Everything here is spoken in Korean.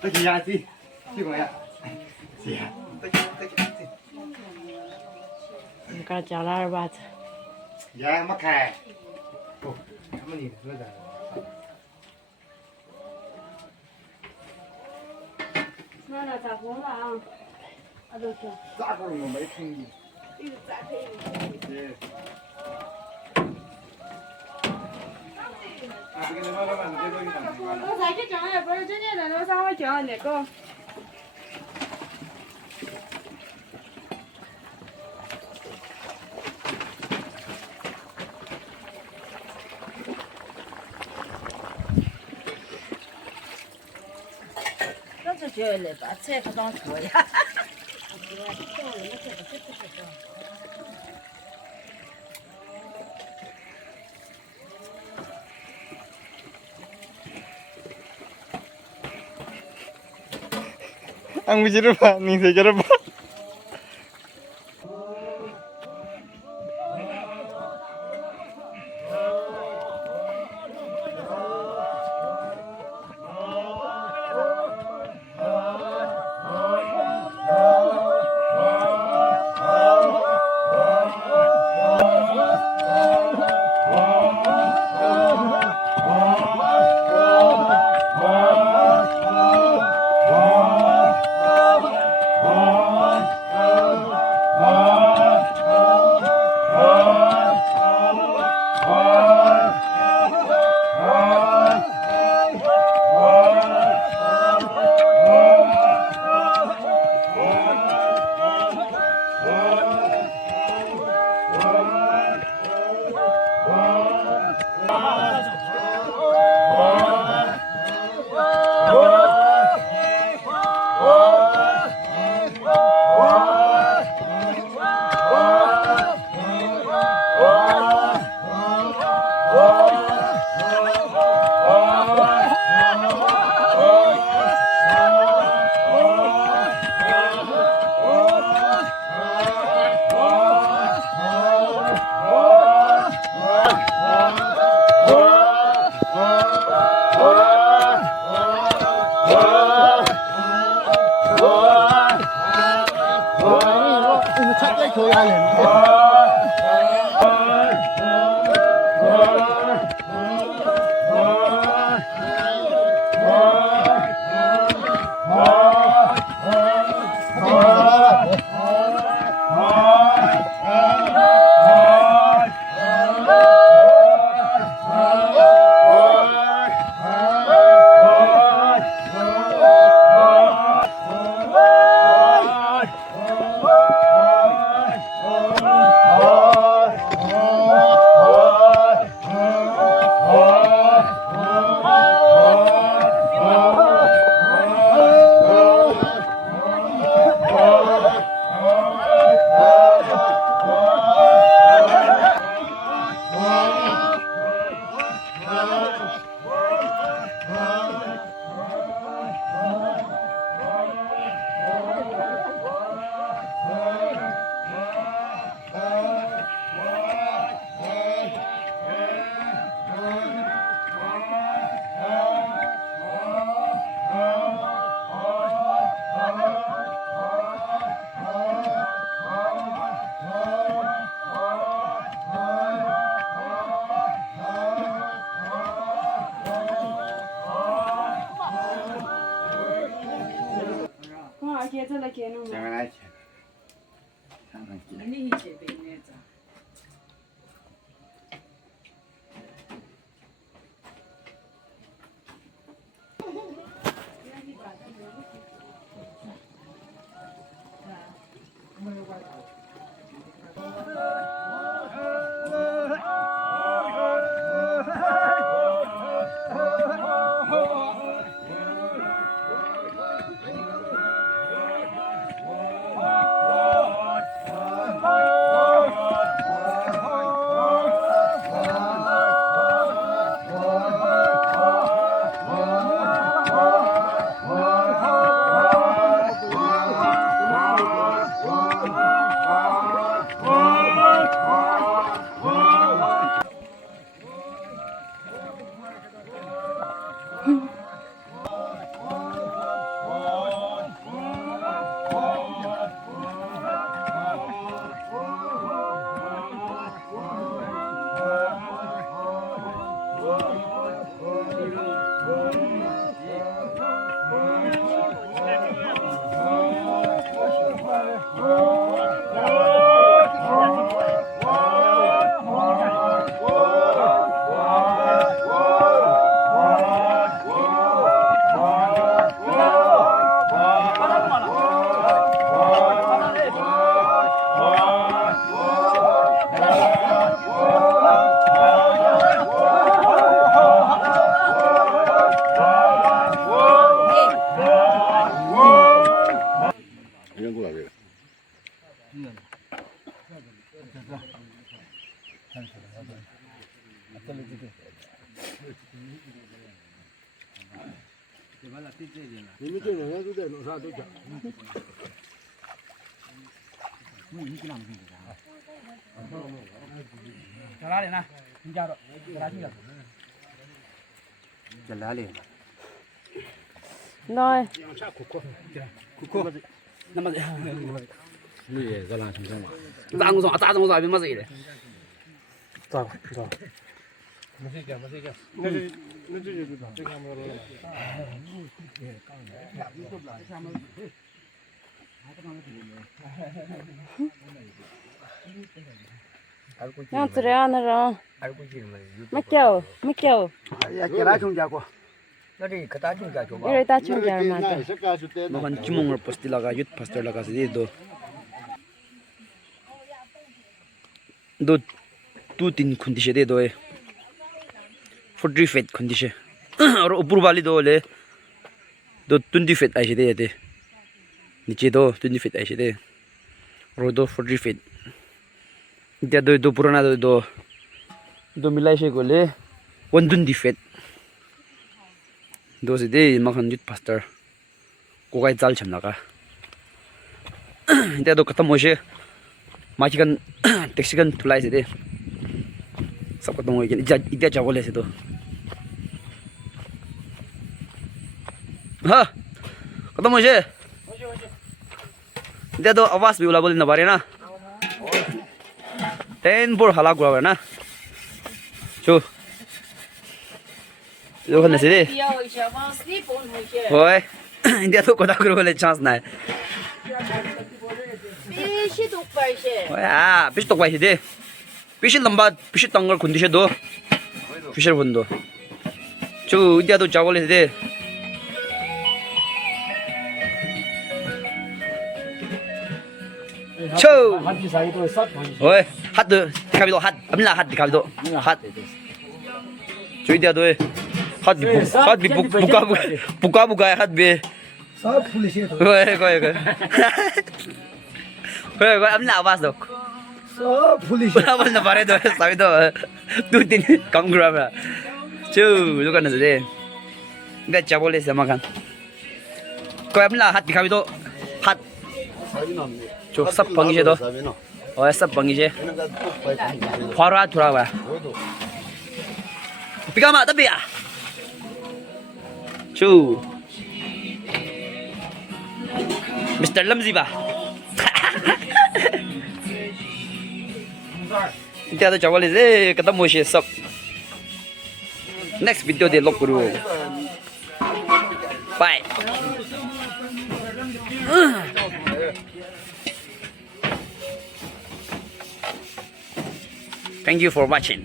ตะกี้ยาสิที่ไหนอ่ะเสียตะกี้สิ Încă la arbat. ยามะแข่โอ้มันนี่เลิกได้那咋红了啊？啊，都是。咋个我没听你？这个咋配？对。啊，这个你妈老板，你这个你干嘛？我才去讲也不是真正的，我啥我讲那个。这就来把菜不当错呀。ang bujur pa, ni sejarah pa. 你们这种人都在弄啥都讲。在哪里呢？你家的，在哪去了？在哪里？ nói 苦，那么你也在那城镇嘛？咋个说？咋个说？别么子的？咋？没睡觉，没睡觉。那这就是咋？这看不到了。yang ceria na ra mấy kêu 야, 계란 좀 자고. 이래 다 챙겨 맞아 너한 주몽을 포스트라가 윷 파스터라가 세도. 너 두틴 컨디션에 도에. 포드리 팻 컨디션. और ऊपर वाली दो ले दो 20 फीट ऐसे दे दे नीचे दो 20 फीट ऐसे दे और दो 40 फीट इतना दो पुराना दो मिला ऐसे को ले 120 फीट दो से दे मखन जुट पास्टर को का जाल छमना का इतना दो खत्म हो से माची कन टैक्सी कन तुलाई से दे सब खत्म हो गया इतना चावल ऐसे दो हाँ खत्म हो से दे दो आवाज भी उला बोली ना बारे ना 10 बोर हला गुआ ना चो जो खन से दे ओए इंडिया तो कोदा करो वाले चांस ना है ओए आ पिछ तो वाई दे पिछ लंबा पिछ तंगल खुंदी से दो फिशर बंदो चो इंडिया तो चावल से दे 초. 오이 핫드 디카비도 핫 암라 핫 디카비도 핫 조이디아도에 핫비 부가부가 핫비啥普里些头？ 거기 암라 와서 啥普里些？ 나발나 바래도 사비도 두딘 강그라마 저 누가는 데 내 잡올레스 마간 거기 암라 핫 디카비도 핫 저 섭 방이제도 섭 방이제 바로 돌아와 비가마 더비야 주 미스터 럼지바 이때도 저번에 그다 뭐시 섭 next video de look kuru bye Thank you for watching.